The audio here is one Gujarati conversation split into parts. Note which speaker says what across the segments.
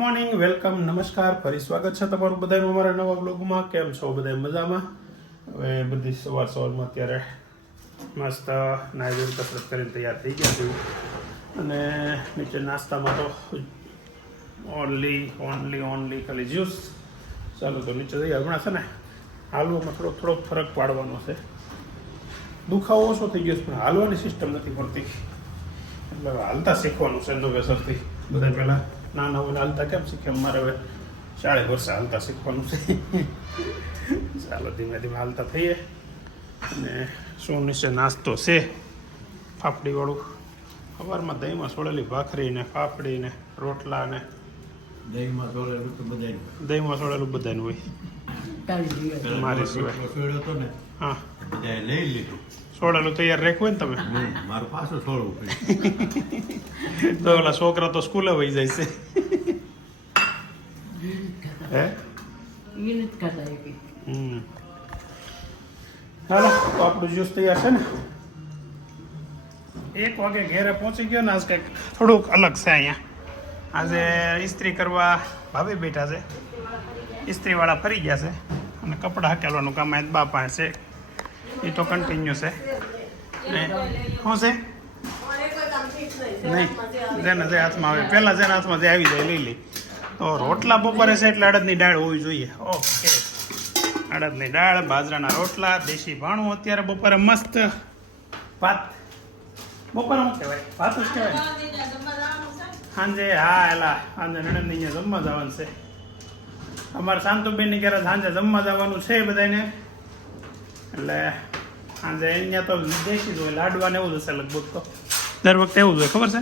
Speaker 1: મોર્નિંગ, વેલકમ, નમસ્કાર. ફરી સ્વાગત છે તમારું બધાનું અમારા નવા બ્લોગમાં કેમ છો બધા? મજામાં? હવે બધી સવાર સવારમાં અત્યારે મસ્ત નાઈ કસરત કરીને તૈયાર થઈ ગયા છું અને નીચે નાસ્તામાં તો ઓનલી ઓનલી ઓનલી ખાલી જ્યુસ ચાલો તો નીચે જઈએ. હમણાં છે ને હાલવામાં થોડોક થોડોક ફરક પાડવાનો છે. દુખાવો ઓછો થઈ ગયો છે, પણ હાલવાની સિસ્ટમ નથી પડતી. એટલે હાલતા શીખવાનું છે નવેસરથી બધા પહેલાં નાના હોય હાલતા કેમ શીખે? મારે હવે ચાળીસ વર્ષે હાલતા શીખવાનું છે. ચાલો ધીમે ધીમે હાલતા થઈએ. અને શું નીચે નાસ્તો છે? ફાફડીવાળું. સવારમાં દહીંમાં સોળેલી ભાખરી ને ફાફડી ને રોટલા ને
Speaker 2: દહીંમાં સોળેલું તો.
Speaker 1: દહીંમાં સોળેલું બધાનું હોય. મારી સિવાય. હા.
Speaker 2: બધાએ લઈ લીધું.
Speaker 1: સોળેલું તૈયાર રાખવું હોય ને તમે
Speaker 2: મારું પાછું સોળવું
Speaker 1: તો ઓલા છોકરા તો સ્કૂલે વહી જાય છે હે હમ હાલો તો આપણું જ્યુસ તૈયાર છે ને એક વાગે ઘેરે પહોંચી ગયો ને આજ કંઈક થોડુંક અલગ છે અહીંયા આજે ઇસ્ત્રી કરવા ભાભી બેઠા છે ઇસ્ત્રીવાળા ફરી ગયા છે અને કપડાં હકેલવાનું કામ બા પાસે છે એ તો કન્ટિન્યુ છે શું છે? નહીં, જેને જે હાથમાં આવે, પહેલાં જેના હાથમાં જે આવી જાય લઈ લે. તો રોટલા બપોરે છે એટલે અડદની દાળ હોવી જોઈએ. ઓકે. અડદની દાળ, બાજરાના રોટલા, દેશી ભાણું અત્યારે બપોરે મસ્ત ભાત. બપોરે શું કહેવાય? ભાત જ કહેવાય. સાંજે, હા, એલા, સાંજે નણંદ અહીંયા જમવા જવાનું છે. અમારે શાંતુબેનની ઘરે સાંજે જમવા જવાનું છે બધાને એટલે સાંજે અહીંયા તો દેશી જ હોય લાડવા ને એવું જ હશે લગભગ તો. દર વખતે એવું જ હોય ખબર છે?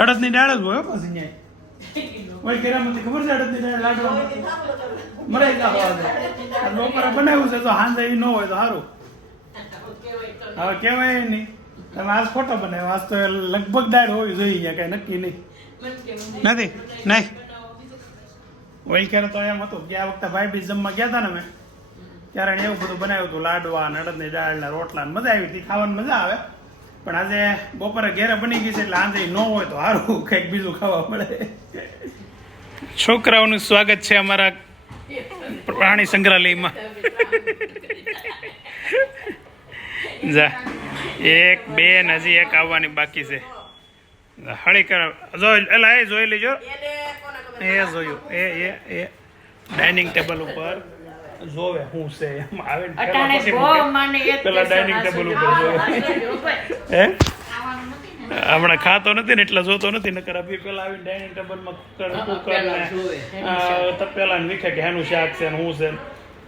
Speaker 1: અડદની દાળ જ હોય હો પછી અહીંયા હોય કેરામાંથી ખબર છે અડદની દાળ લાડવા? હોય બપોરે બનાવ્યું છે તો સાંજે એ ન હોય તો સારું. હવે કહેવાય નહીં. તમે આજ ખોટો બનાવ્યો આજ તો લગભગ દાળ હોવી જોઈએ અહીંયા કઈ નક્કી નહીં. નથી નહીં. ઓઇલ ક્યારે તો એમ હતું કે આ વખતે ભાઈ બી જમવા ગયા હતા ને મેં ત્યારે એને એવું બધું બનાવ્યું હતું લાડવા ને દાળના રોટલા મજા આવી હતી ખાવાની મજા આવે. પણ આજે બપોરે ઘેરે બની ગઈ છે એટલે આજે ન હોય તો સારું કંઈક બીજું ખાવા મળે. છોકરાઓનું સ્વાગત છે અમારા પ્રાણી સંગ્રહાલયમાં. જા એક બે ને હજી એક આવવાની બાકી છે. હળી કર જોઈ એલા એ જોઈ લેજો. એ જોયું એ એ એ ડાઇનિંગ ટેબલ ઉપર. જોવે હું છે એમ આવે પેલા
Speaker 3: પૈસા
Speaker 1: dining ઉપર જોવે.
Speaker 3: હે?
Speaker 1: આપણે હમણાં ખાતો નથી ને એટલે જોતો નથી નકર અભી પેલા આવીને ડાઇનિંગ ટેબલમાં કુકર કુકર ને તપેલા ને વિખે કે હેનું શાક છે ને હું છે ને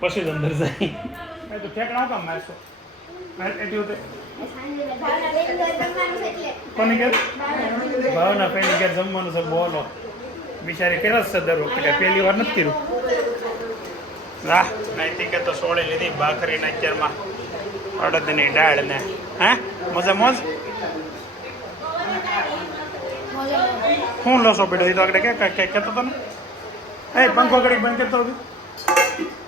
Speaker 1: પછી જ અંદર જાય. એ તો ઠેકણા કામ મારશો. કોની ઘેર? ભાવના પેલી ઘેર જમવાનું છે બોલો. બિચારી કેવા છે દર વખતે પહેલી વાર નથી કર્યું. વાહ. નૈતિકે તો સોળી લીધી ભાખરી ને અત્યારમાં અડદની દાળ ને હે? મજા મોજ? હું લસો બેટો એ તો આગળ કે કે કહેતો હતો ને? એ પંખો ઘડી બંધ કરતો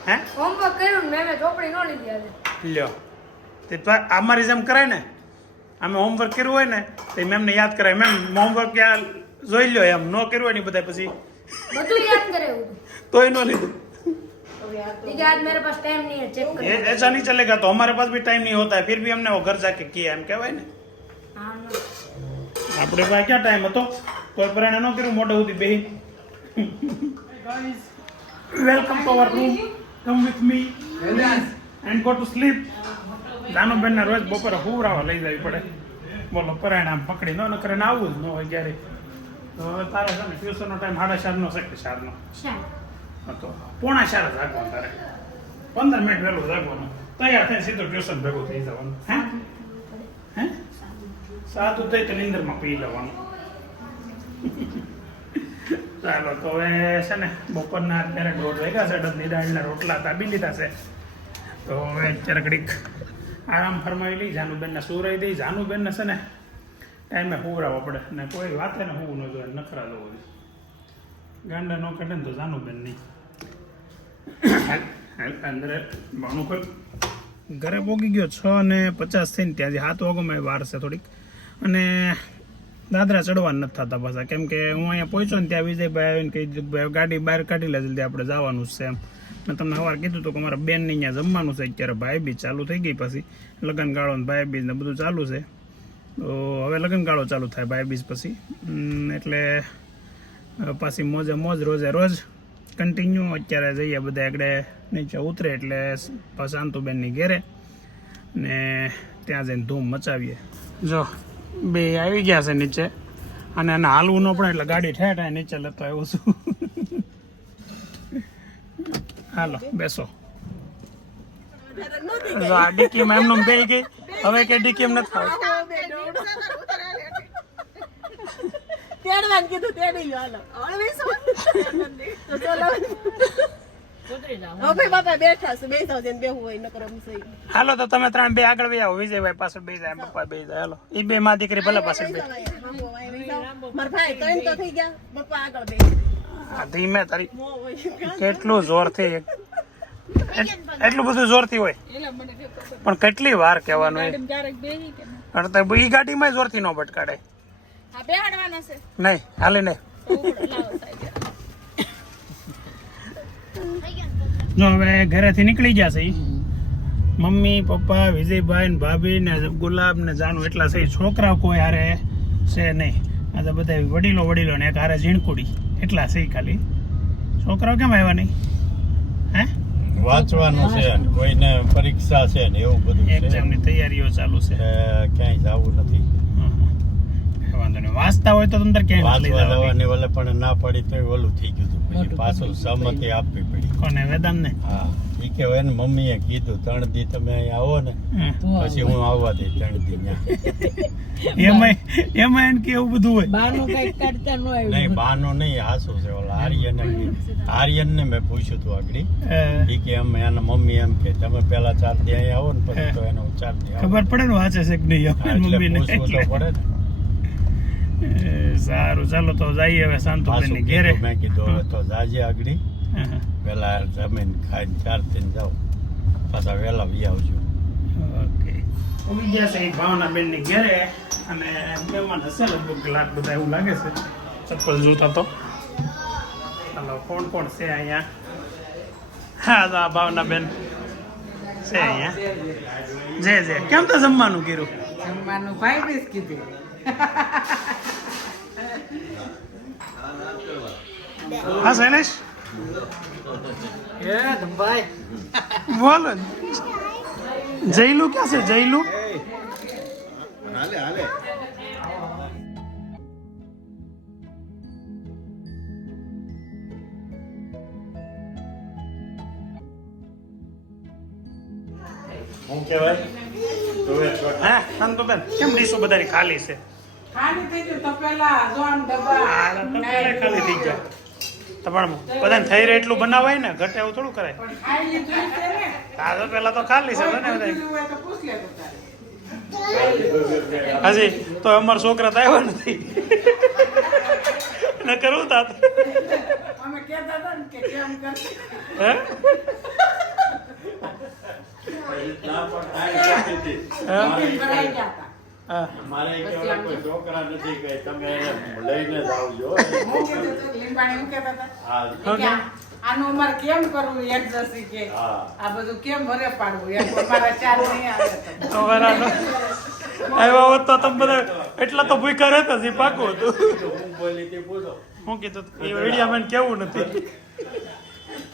Speaker 1: હે?
Speaker 4: હોમવર્ક કર્યું ને મેં ચોપડી નો લીધી આજે.
Speaker 1: લ્યો. તે અમારી જેમ કરાય ને? અમે હોમવર્ક કર્યું હોય ને તો એ મેમને યાદ કરાય. મેમ હોમવર્ક ક્યાં જોઈ લ્યો એમ. ન કર્યું હોય ને બધા પછી.
Speaker 4: બધું યાદ કરે
Speaker 1: તોય ન લીધું.
Speaker 4: ठीक है आज मेरे पास टाइम नहीं है चेक
Speaker 1: ये
Speaker 4: कर
Speaker 1: ऐसा नहीं चलेगा तो हमारे पास भी टाइम नहीं होता है फिर भी हमने वो घर जाके किया એમ કહેવાય ને
Speaker 4: हाँ ना
Speaker 1: આપણે પાસે ક્યાં ટાઈમ હતો કોઈ પરાણે ન કર્યું મોઢે સુધી બેહી welcome to our room come with me and go to sleep નાનો બેન રોજ બપોરે હુવરાવા લઈ જવી પડે બોલો પરાણે આમ પકડી ન કરે ને આવવું જ ન હોય ક્યારે તો હવે તારે છે ને ટ્યુશનનો ટાઈમ સાડા ચારનો છે કે ચારનો હતો. પોણા ચાર જ રાખવાનું તારે. પંદર મિનિટ વહેલું રાખવાનું તૈયાર થઈને સીધું ટ્યુશન ભેગું થઈ જવાનું. હે? હે? સાદું થઈ તો નિંદરમાં પી લેવાનું. ચાલો, તો હવે છે ને, બપોરના અત્યારે દોઢ વાગ્યા છે ડબની દાળના રોટલા તાબી લીધા છે. તો હવે અત્યારે ઘડીક આરામ ફરમાવી લઈ, જાનુબેનને સુવરાઈ દઈ. જાનુબેનને છે ને, ટાઈમે સુવરાવો પડે. ને કોઈ વાતે ને હું નખરા દો ગાંડા ન કાઢે ને તો જાનુબેન નહીં અંદર ખોલ. ઘરે પોગી ગયો છ ને પચાસ થઈને ત્યાંથી હાથ વાગોમાં વાર છે થોડીક. અને દાદરા ચડવા નથી થતા પાછા. કેમ કે હું અહીંયા પહોંચ્યો ને ત્યાં વિજયભાઈ આવીને કહી દીધું ભાઈ, ગાડી બહાર કાઢી લે જલ્દી આપણે જવાનું છે. એમ. મેં તમને સવાર કીધું હતું કે મારા બેનને અહીંયા જમવાનું છે. અત્યારે ભાઈ બીજ ચાલુ થઈ ગઈ પછી. લગ્ન ગાળો ને ભાઈ બીજ ને બધું ચાલુ છે. તો હવે લગ્ન ગાળો ચાલુ થાય ભાઈ બીજ પછી. એટલે પાછી મોજે મોજ, રોજે રોજ કન્ટિન્યુ અત્યારે જઈએ બધા આગળ નીચે ઉતરે એટલે શાંતુબેનની ઘેરે. ને ત્યાં જઈને ધૂમ મચાવીએ. જો, બે આવી ગયા છે નીચે. અને એને હાલવું ન પણ એટલે ગાડી ઠેર નીચે લેતો આવ્યો છું. હાલો, બેસો. ડિક્કીમાં એમનું બે ગઈ. હવે કે ડીકીમ નથી ખાવું
Speaker 3: તેડવાનું કીધું તેડી લો હાલો. હવે શું? તો ચલો. હવે બાપા બેઠા છે બેસા છે બેહું હોય નકર એમ છે
Speaker 1: હાલો તો તમે ત્રણ બે આગળ બે આવો. વિજયભાઈ પાછળ બે જાય પપ્પા બે જાય. હાલો. એ બે માં દીકરી ભલે પાછળ બે
Speaker 3: મારા ભાઈ ત્રણ તો થઈ ગયા બાપા આગળ બે.
Speaker 1: હા ધીમે તારી. કેટલું જોરથી એટલું બધું જોરથી હોય. પણ કેટલી વાર કહેવાનું ઈ ગાડીમાં જોરથી ન ભટકાડે નહીં હાલે નહીં. જો હવે ઘરેથી નીકળી ગયા છે મમ્મી પપ્પા વિજયભાઈ ને ભાભી ને ગુલાબ ને જાણું એટલા છે છોકરા કોઈ હારે છે નહીં. આ તો બધા વડીલો વડીલો ને એક હારે ઝીણકુડી. એટલા છે ખાલી. છોકરાઓ કેમ આવ્યા નહીં? હે?
Speaker 2: વાંચવાનું છે કોઈને પરીક્ષા છે ને એવું બધું છે.
Speaker 1: એક્ઝામની તૈયારીઓ ચાલુ છે.
Speaker 2: ક્યાંય જવું નથી.
Speaker 1: વાંધો નહીં. વાંચતા હોય તો અંદર ક્યાંય લઈ
Speaker 2: વલે પણ ના પડી તો ઓલું થઈ ગયું હતું. પછી પાછું સહમતી આપવી પડી.
Speaker 1: કોને? વેદાંત ને
Speaker 2: હા. ઈ કે એને મમ્મીએ કીધું ત્રણ દી તમે અહીં આવો ને પછી હું આવવા દઈ ત્રણ દી
Speaker 1: એમાં એમાં એને કેવું બધું હોય.
Speaker 5: બાનું કઈ કરતા ન આવ્યું
Speaker 2: નહીં બાનો નહીં હાસુ છે ઓલા આર્યન આર્યન ને મેં પૂછ્યું હતું આગળ. ઈ કે એમ એના મમ્મી એમ કે તમે પેલા ચાર દી અહીંયા આવો ને પછી તો એને ચાર દી
Speaker 1: ખબર પડે ને વાંચે છે કે નહીં મમ્મીને.
Speaker 2: પૂછવું તો પડે ને.
Speaker 1: સારું. ચાલો તો જઈએ હવે શાંતુબેનની ઘેરે.
Speaker 2: મેં કીધું હવે તો જાજે આગળી.
Speaker 1: હં,
Speaker 2: પેલા જમીન ખાઈને ચાર દિન જાઓ. પાછા વહેલા વી આવજો.
Speaker 1: ઓકે. ઉમી ગયા છે એ ભાવના બેનની ઘેરે અને મહેમાન હશે લગભગ કલાક બધા એવું લાગે છે. ચપ્પલ જોતા તો. હાલો કોણ કોણ છે અહીંયા? હા તો આ ભાવના બેન છે અહીંયા. જય જય. કેમ તો જમવાનું કર્યું?
Speaker 5: જમવાનું ભાઈ બેસ કીધું.
Speaker 1: હા શૈલેષ? બોલો. જયલું ક્યાં છે? જયલું?
Speaker 2: શું કહેવાય?
Speaker 1: હા કેમ ડીશો બધાની ખાલી છે?
Speaker 5: ખાલી થઈ ગયું. તો પેલા જોન ડબ્બા.
Speaker 1: ખાલી થઈ ગયા. તો પણ બધાને થઈ રહે એટલું બનાવાય ને ઘટે એવું થોડું કરાય. તાજો પેલા તો ખાલી છે ને બધા.
Speaker 5: બીજું તો પૂછ
Speaker 1: હજી તો અમારા છોકરા તો આવ્યા નથી. ન કરવું
Speaker 5: તા
Speaker 1: હે?
Speaker 2: મારે કોઈ છોકરા નથી કઈ તમે એને લઈને જ આવજો.
Speaker 5: કે આનું અમારે કેમ કરવું એડજસ્ટ કે આ બધું કેમ ભરે પાડવું? ચાર નહીં આવે તો.
Speaker 1: તો આવ્યા હોત તો તમે બધા એટલા તો ભૂખા રહેતા છે પાકું હતું.
Speaker 2: હું બોલી તે પૂછો.
Speaker 1: હું કીધું એ વિડીયામાં કેવું નથી.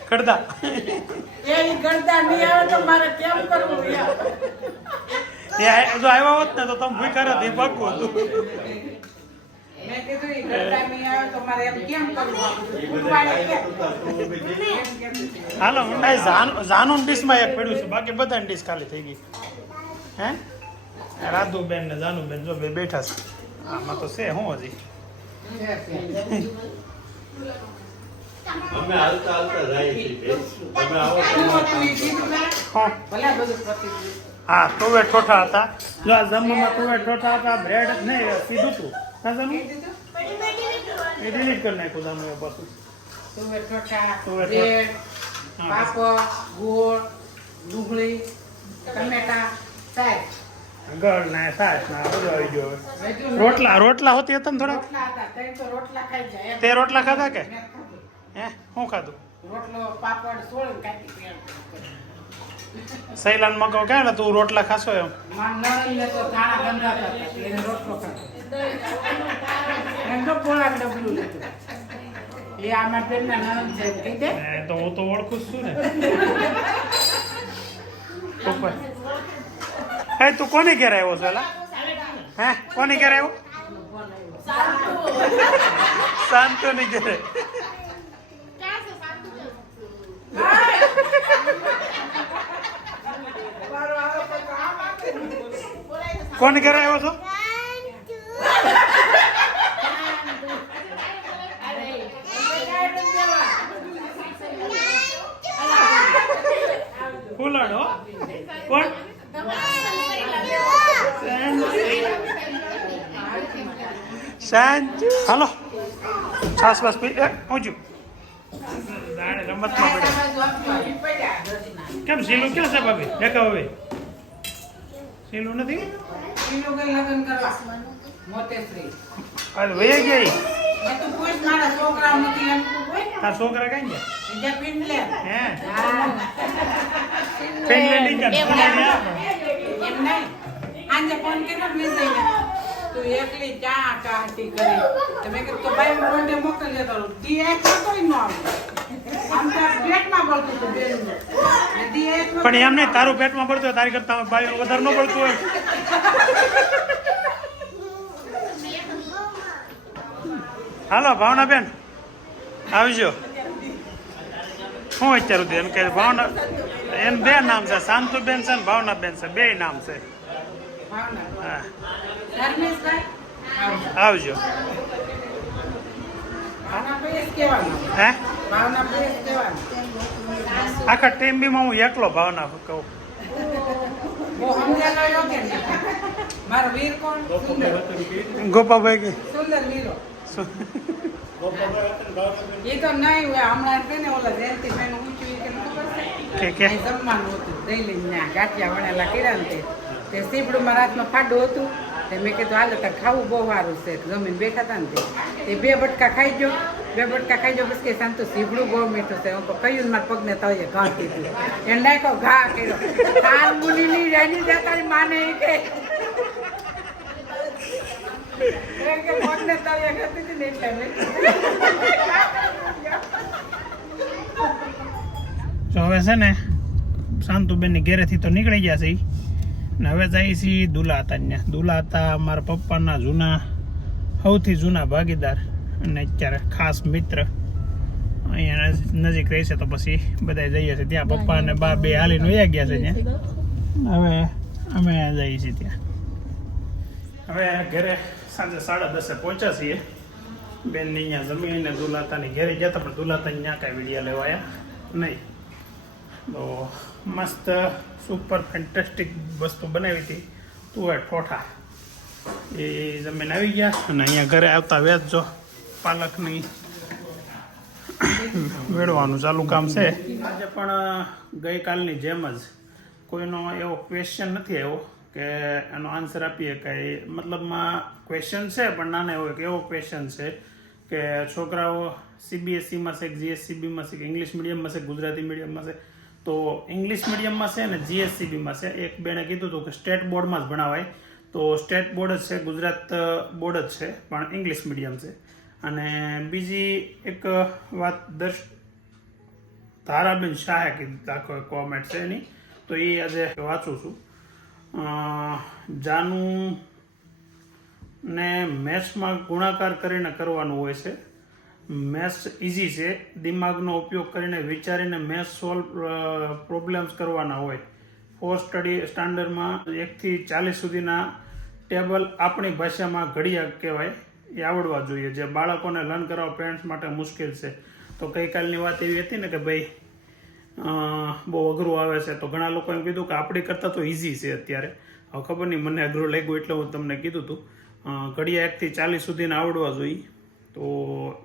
Speaker 1: કરતા.
Speaker 5: એ કરતા નહીં આવે તો મારે કેમ કરવું એમ.
Speaker 1: એ જો આવ્યા હોત ને તો તમે રહેતા એ પાકું હતું
Speaker 5: મેં કીધું ઈ ગળદા નહીં આવે તો મારે એમ કેમ કરવું આ બધું? ફૂટવાડે કેમ? એમ કહેતી હતી.
Speaker 1: હાલો આ જાન જાનું ડીશમાં એક પડ્યું છે બાકી બધાની ડીશ ખાલી થઈ ગઈ હે રાધુબેન ને જાનુબેન જો બે બેઠા છે આમાં તો છે હું હજી
Speaker 2: અમે હાલતા હાલતા જાય છીએ તમે આવો
Speaker 5: શું હતું ઈ કીધું ને?
Speaker 1: હા
Speaker 5: ભલે બધું પ્રતિક્રિયા.
Speaker 1: હા તુવેર ઠોઠા હતા. જો આ જમવામાં તુવેર ઠોઠા હતા બ્રેડ નહીં પીધું તું. હા જમી? એ ડિલીટ કરી નાખ્યું જાનુ પાછું
Speaker 5: તુવેર ઠોઠા, બ્રેડ, પાપડ ગોળ ડુંગળી ટમેટા સાહેબ
Speaker 1: ગળ ના સાસ ના બધું આવી ગયો હવે. રોટલા રોટલા હોતી હતા ને થોડા
Speaker 5: રોટલા હતા. ત્રણ તો રોટલા ખાઈ જાય
Speaker 1: તે રોટલા ખાધા કે. હે? શું ખાધું?
Speaker 5: રોટલો પાપડ સોળ કાઢી.
Speaker 1: સૈલાન મગાવ ક્યાં ને તું રોટલા ખાશો એમ.
Speaker 5: તો એટલે
Speaker 1: હું તો ઓળખું છું ને. તું કોને ઘેર આવ્યો છો એલા હે કોને ઘેર આવ્યો? શાંતુની ઘેરે. કોની ઘરે આવ્યો છો? ફૂલાડો કોણ? શાંતિ હાલો. છાસ બસ પી પહોંચ્યું રમતમાં કેમ સીલું ક્યાં છે, ભાભી? દેખાવ હવે. સીલું નથી?
Speaker 5: એ લોકો લગ્ન કરવા. મોતેશ્રી
Speaker 1: અરે વહી ગઈ
Speaker 5: મેં તું પૂછ મારા છોકરાઓ નથી એમ તું પૂછ
Speaker 1: તાર છોકરા કઈ ગયા?
Speaker 5: બીજા પીન લે
Speaker 1: હે? ફિનલેન્ડ.
Speaker 5: એમ નહીં. આજે ફોન કર્યો મેં જઈને તું એકલી ચા કાઢી કરી. તમે કીધું તો ભાઈ મોઢે મોકલજે તો દી એક કોઈ ન આવે
Speaker 1: પણ એમ નહીં તારું પેટમાં પડતું હોય તારી કરતા ભાઈ વધારે ન પડતું હોય. હાલો ભાવના બેન આવજો. હું અત્યાર સુધી એમ કે ભાવના એમ બે નામ છે શાંતુબેન છે ને ભાવનાબેન છે બે નામ છે. હા. આવજો. હે?
Speaker 5: ભાવના ભાઈ કહેવાનું.
Speaker 1: આખા ટીમ બીમાં હું એકલો ભાવના કહું. ગોપાભાઈ કે?
Speaker 5: સુંદર વીરો. એ તો નહીં હોય હમણાં છે ને ઓલા જયંતિભાઈ નું ઊંચું
Speaker 1: કે કે?
Speaker 5: જમવાનું હતું દહીં ત્યાં ગાંઠિયા વણેલા કર્યા ને તે. સીપડુંમાં રાતમાં ફાડું હતું. તે મેં કીધું, હાલો, તાર ખાવું બહુ સારું છે. જમીન બેઠા હતા ને તે. બે બટકા ખાઈ ગયો. બે બટકા ખાઈ ગયો, પછી કે શાંતુ સીપડું બહુ મીઠું છે. હું તો ને મારા પગને તળીએ ઘા કીધું. એને નાખ્યો, ઘા કર્યો. કાલ મુનિની રાની જતા માને ઈ કે. પગને હતી ને એટલે
Speaker 1: હવે છે ને શાંતુબેનની ઘેરેથી તો નીકળી ગયા છે. ને હવે જાય છે દુલાતા ત્યાં દુલાતા મારા પપ્પાના જૂના, સૌથી જૂના ભાગીદાર અને અત્યારે ખાસ મિત્ર. અહીંયા નજીક રહેશે તો પછી બધા જઈએ છીએ ત્યાં. પપ્પા અને બા બે હાલીને વયા ગયા છે ત્યાં. હવે અમે જઈએ છીએ ત્યાં. હવે ઘરે સાંજે સાડા દસે પહોંચ્યા છીએ. બેનની અહીંયા જમીને દુલાતાની ઘેરે ગયા હતા, પણ દુલાતા ત્યાં કાંઈ વીડિયો લેવાયા નહીં. તો મસ્ત સુપર ફેન્ટેસ્ટિક વસ્તુ બનાવી હતી, તુવેર ઠોઠા. એ જમીન આવી ગયા અને અહીંયા ઘરે આવતા વ્યાજ જો, પાલકની વેડવાનું ચાલુ કામ છે. આજે પણ ગઈકાલની જેમ જ કોઈનો એવો ક્વેશ્ચન નથી આવ્યો કે એનો આન્સર આપીએ કે મતલબમાં ક્વેશ્ચન છે, પણ નાના એવો એક એવો ક્વેશ્ચન છે કે છોકરાઓ સીબીએસસીમાં છે જીએસસીબીમાં છે કે ઇંગ્લિશ મીડિયમમાં છે ગુજરાતી મીડિયમમાં છે તો ઇંગ્લિશ મીડિયમમાં છે અને જીએસસીબીમાં છે. એક બેણે કીધું હતું કે સ્ટેટ બોર્ડમાં જ ભણાવાય. તો સ્ટેટ બોર્ડ જ છે, ગુજરાત બોર્ડ જ છે, પણ ઇંગ્લિશ મીડિયમ છે. અને બીજી એક વાત દર્શ ધારાબેન શાહે કીધું આખો કોમેન્ટ છે એની. તો એ આજે વાંચું છું. જાનું ને મેથ્સમાં ગુણાકાર કરીને કરવાનું હોય છે. મેથ્સ ઇઝી છે. દિમાગનો ઉપયોગ કરીને વિચારીને મેથ્સ સોલ્વ પ્રોબ્લેમ્સ કરવાના હોય. ફોર સ્ટડી સ્ટાન્ડર્ડમાં એકથી ચાલીસ સુધીના ટેબલ આપણી ભાષામાં ઘડિયા કહેવાય. એ આવડવા જોઈએ. જે બાળકોને લર્ન કરવા પેરેન્ટ્સ માટે મુશ્કેલ છે. તો ગઈકાલની વાત એવી હતી ને કે ભાઈ બહુ અઘરું આવે છે. તો ઘણા લોકો એમ કીધું કે આપણી કરતાં તો ઇઝી છે અત્યારે. હવે ખબર નહીં, મને અઘરું લાગ્યું એટલે હું તમને કીધું હતું ઘડિયા એકથી ચાલીસ સુધીના આવડવા જોઈએ. તો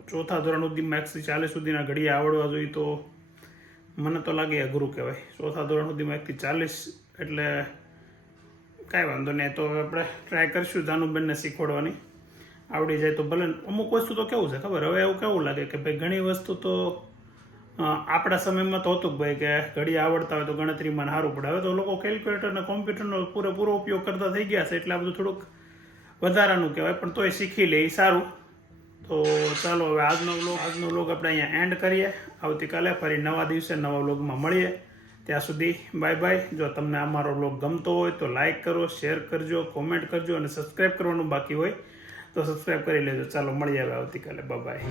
Speaker 1: ચોથા ધોરણ સુધી એકથી ચાલીસ સુધીના ઘડીએ આવડવા જોઈએ તો મને તો લાગે અઘરું કહેવાય. ચોથા ધોરણ સુધીમાં એકથી ચાલીસ એટલે કાંઈ વાંધો નહીં. તો આપણે ટ્રાય કરીશું જાનુબેનને શીખવાડવાની. આવડી જાય તો ભલે. અમુક વસ્તુ તો કેવું છે ખબર? હવે એવું કેવું લાગે કે ભાઈ ઘણી વસ્તુ તો આપણા સમયમાં તો હતું ભાઈ કે ઘડી આવડતા હોય તો ગણતરીમાં સારું પડે. હવે તો લોકો કેલ્ક્યુલેટર અને કોમ્પ્યુટરનો પૂરેપૂરો ઉપયોગ કરતા થઈ ગયા છે એટલે આ બધું થોડુંક વધારાનું કહેવાય. પણ તોય શીખી લે એ સારું. તો ચાલો હવે આજનો વ્લોગ આજનો વ્લોગ આપણે અહીંયા એન્ડ કરીએ. આવતીકાલે ફરી નવા દિવસે નવા વ્લોગમાં મળીએ. ત્યાં સુધી બાય બાય જો તમને અમારો વ્લોગ ગમતો હોય તો લાઈક કરો શેર કરજો કોમેન્ટ કરજો અને સબસ્ક્રાઈબ કરવાનું બાકી હોય તો સબસ્ક્રાઈબ કરી લેજો. ચાલો મળીએ હવે આવતીકાલે. બાય.